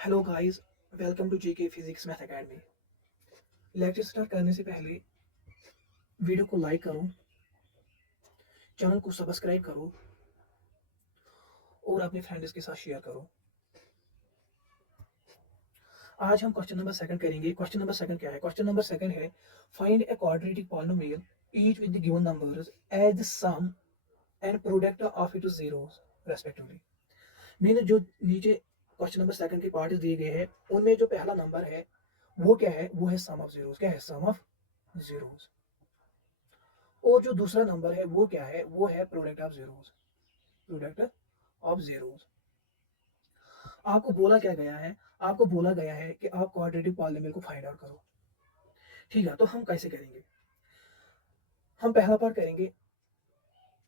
Hello guys, welcome to GK Physics Math Academy. Lecture start करने से पहले video को लाइक करो, चैनल को सब्सक्राइब करो और अपने फ्रेंड्स के साथ शेयर करो। आज हम क्वेश्चन नंबर सेकंड करेंगे। क्वेश्चन नंबर सेकंड क्या है? क्वेश्चन नंबर सेकंड है, find a quadratic polynomial each with the given numbers as the sum and product of its zeros respectively. मैंने जो नीचे क्वेश्चन नंबर सेकंड के पार्ट दिए गए हैं उनमें जो पहला नंबर है वो क्या है? वो है सम ऑफ जीरोस। क्या है? सम ऑफ जीरोस। और जो दूसरा नंबर है वो क्या है? वो है product of zeros. Product of zeros. आपको बोला क्या गया है? आपको बोला गया है कि आप क्वाड्रेटिक पॉलिनोमियल को फाइंड आउट करो। ठीक है, तो हम कैसे करेंगे? हम पहला पार्ट करेंगे।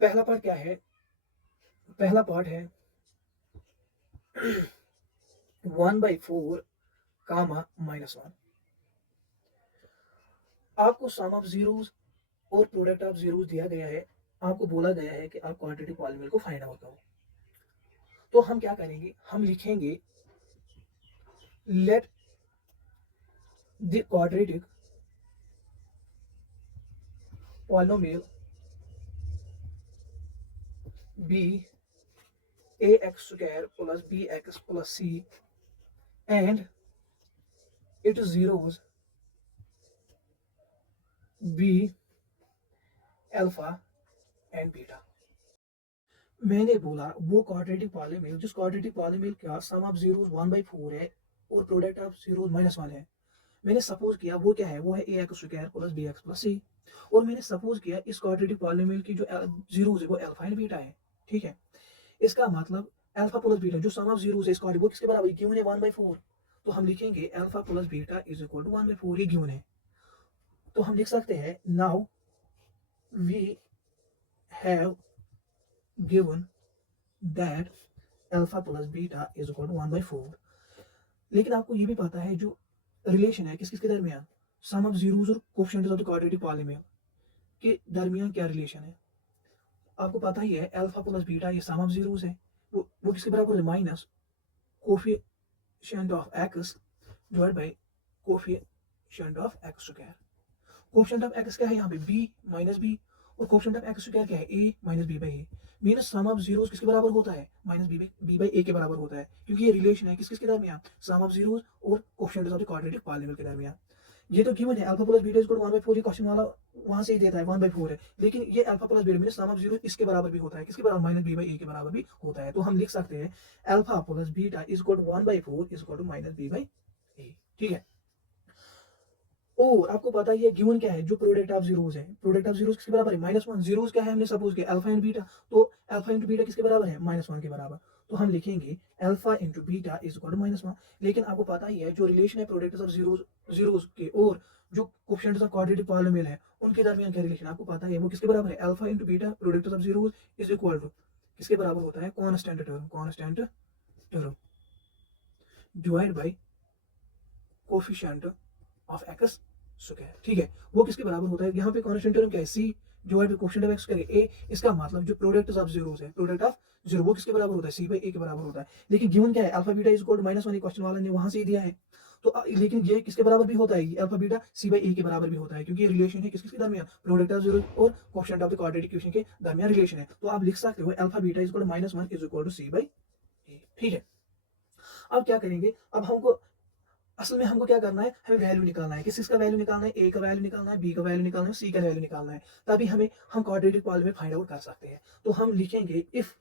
पहला पार्ट क्या है? पहला पार्ट है 1/4 कामा -1। आपको सम ऑफ जीरोस और प्रोडक्ट ऑफ जीरोस दिया गया है। आपको बोला गया है कि आप क्वाड्रेटिक पॉलिनोमियल को फाइंड आउट करो। तो हम क्या करेंगे? हम लिखेंगे let the quadratic polynomial b ax square plus bx plus c and its zeros b alpha and beta. मैंने बोला वो क्वाड्रेटिक पॉलिनोमियल जिस क्वाड्रेटिक पॉलिनोमियल का सम ऑफ जीरोस 1/4 है और प्रोडक्ट ऑफ जीरोस -1 है। मैंने सपोज किया वो क्या है? वो है ax square plus bx plus c। और मैंने सपोज किया इस क्वाड्रेटिक पॉलिनोमियल की जो जीरोस है वो अल्फा एंड बीटा है। ठीक है, इसका मतलब अल्फा प्लस बीटा जो सम ऑफ जीरोस है इसका वो किसके बराबर है? गिवन है 1/4। तो हम लिखेंगे alpha plus beta is equal to 1/4। ये गिवन है। तो हम लिख सकते हैं now we have given that alpha plus beta is equal to 1/4। लेकिन आपको ये भी पता है जो रिलेशन है किस किसके दरमियान? सम ऑफ जीरोस और coefficients of the quadratic polynomial के दरमियान क्या रिलेशन है? आपको पता ही है अल्फा प्लस बीटा ये सम ऑफ जीरोस है। वो किसके बराबर है? Minus coefficient of x divide by coefficient of x square. Coefficient of x क्या है यहाँ पे? b minus b. और कोएफिशिएंट ऑफ एक्स स्क्वायर क्या है? a minus B by a. Means sum of zeros किसके बराबर होता है? माइनस बी बाई ए के बराबर होता है, क्योंकि ये रिलेशन है किस किसके दरमियान? सम ऑफ जीरोस और coefficient of the quadratic polynomial के दरमियान। ये तो गिवन है alpha plus beta equal to 1/4। ये क्वेश्चन वाला वहां से ही देता है 1/4 है, लेकिन ये alpha plus beta means sum of zero इसके बराबर भी होता है। किसके बराबर? माइनस बी बाई ए के बराबर भी होता है। तो हम लिख सकते हैं alpha plus beta is equal to 1/4 is equal to minus B by A. ठीक है, और आपको पता ही है गिवन क्या है? जो प्रोडक्ट ऑफ जीरोस है, प्रोडक्ट ऑफ जीरोस किसके बराबर है? -1। जीरोस क्या है? हमने सपोज किया अल्फा एंड बीटा। तो अल्फा इंटू बीटा किसके बराबर है? -1 के बराबर। तो हम लिखेंगे alpha into beta is equal to -1। लेकिन आपको पता ही है जो रिलेशन है प्रोडक्ट ऑफ जीरोस के और जो कोएफिशिएंट्स ऑफ क्वाड्रेटिक पॉलिनोमियल है उनके दरमियान क्या रिलेशन आपको पता है? वो किसके बराबर है? Alpha into beta product of zeros is equal to किसके बराबर होता है? Constant term divide by coefficient of x square. ठीक है, वो किसके बराबर होता है? यहाँ पे कांस्टेंट टर्म क्या है? c divide by coefficient of x करेंगे a। इसका मतलब जो प्रोडक्ट ऑफ जीरोस है, प्रोडक्ट ऑफ जीरो वो किसके बराबर होता है? c बाई a के बराबर होता है। लेकिन गिवन क्या है? Alpha beta is equal to -1। Question वाला ने वहां से ही दिया है। तो लेकिन ये किसके बराबर भी होता है? Alpha beta c by a के बराबर भी होता है, क्योंकि ये रिलेशन है किस किसके दरमियान? प्रोडक्ट ऑफ जीरो और coefficient of the quadratic equation के दरमियान रिलेशन है। तो आप लिख सकते हो alpha beta is equal to -1 is equal to c by a। ठीक है, अब क्या करेंगे? अब हमको असल में हमको क्या करना है? हमें वैल्यू निकालना है। किस का वैल्यू निकालना है? ए का वैल्यू निकालना है, बी का वैल्यू निकालना है, सी का वैल्यू निकालना है। तभी हम क्वाड्रेटिक पॉलिनोमियल में फाइंड आउट कर सकते हैं। तो हम लिखेंगे if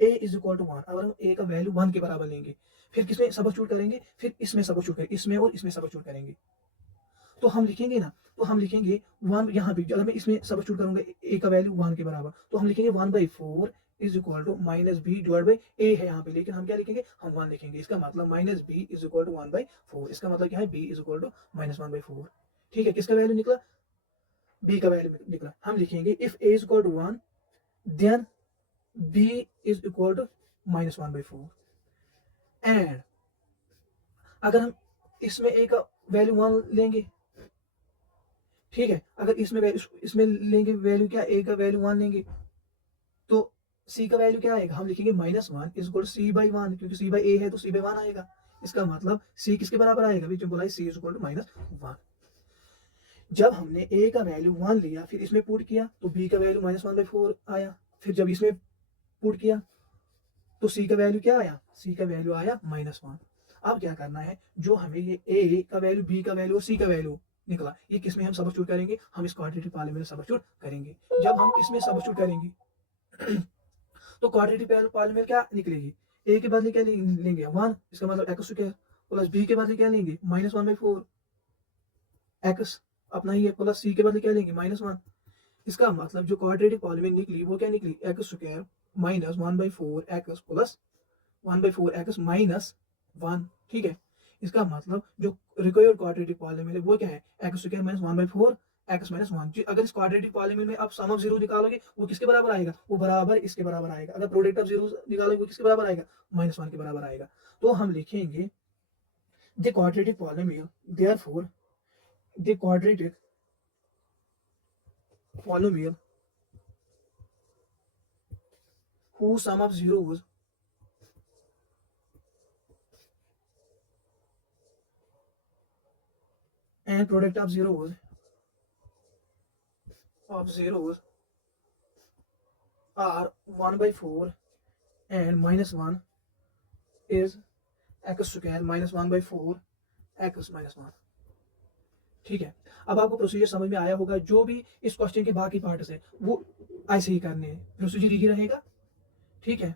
a is equal to 1। अगर हम ए का वैल्यू 1 के बराबर लेंगे, फिर किसमें सबस्टिट्यूट करेंगे? फिर इसमें सबस्टिट्यूट करेंगे, इसमें और इसमें सबस्टिट्यूट करेंगे। तो हम लिखेंगे ना, तो हम लिखेंगे 1 यहाँ पे। अगर मैं इसमें सबस्टिट्यूट करूंगा ए का वैल्यू 1 के बराबर, तो हम लिखेंगे 1/4 is equal to minus B divide by A है यहाँ पे, लेकिन हम क्या लिखेंगे? हम 1 लिखेंगे। इसका मतलब minus b is equal to 1/4। इसका मतलब क्या है? B is equal to -1/4। ठीक है, किसका वैल्यू निकला? बी का वैल्यू निकला। हम लिखेंगे if a is equal to 1 then b is equal to -1/4। And अगर हम इसमें ए का वैल्यू 1 लेंगे, ठीक है, अगर इसमें लेंगे वैल्यू क्या? ए का वैल्यू 1 लेंगे, तो सी का वैल्यू क्या आएगा? हम लिखेंगे -1 is equal to c by 1, क्योंकि सी बाई ए है तो सी बाई 1 आएगा। इसका मतलब c किसके बराबर आएगा, बीच में बोला है c इज इक्वल टू -1। जब हमने a का वैल्यू 1 लिया फिर इसमें पुट किया तो b का वैल्यू -1/4 आया, फिर जब इसमें पुट किया तो c का वैल्यू क्या आया, c का वैल्यू आया -1। अब क्या करना है, जो हमें ये a का वैल्यू, b का वैल्यू और c का वैल्यू निकला, ये किसमें हम सबस्टिट्यूट करेंगे, हम इस क्वाड्रेटिक पॉलीनोमियल में सबस्टिट्यूट करेंगे। जब हम इसमें सबस्टिट्यूट करेंगे तो क्वाड्रेटिक पॉलीनोमियल क्या निकलेगी, a के बदले क्या लेंगे 1, इसका मतलब x स्क्वायर, प्लस b के बदले क्या लेंगे -1/4 x अपना ही है, प्लस c के बदले क्या लेंगे -1। इसका मतलब जो क्वाड्रेटिक पॉलीनोमियल निकली वो क्या निकली, x square -1/4 x plus 1/4 x minus 1। ठीक है, इसका मतलब जो रिक्वायर्ड क्वाड्रेटिक पॉलीनोमियल है वो क्या है, x स्क्वायर -1/4 x माइनस 1। अगर इस क्वाड्रेटिक पॉलीनोमियल में आप सम ऑफ जीरो निकालोगे वो किसके बराबर आएगा, वो बराबर इसके बराबर आएगा। अगर प्रोडक्ट ऑफ जीरो निकालोगे वो किसके बराबर आएगा, -1 के बराबर आएगा। तो हम लिखेंगे the quadratic polynomial, therefore the quadratic polynomial whose sum of zeros and product of zeros are 1/4 and -1 is x square -1/4 x -1। ठीक है, अब आपको प्रोसीजर समझ में आया होगा। जो भी इस क्वेश्चन के बाकी पार्ट्स है वो ऐसे ही करने हैं, प्रोसीजर यही रहेगा। ठीक है।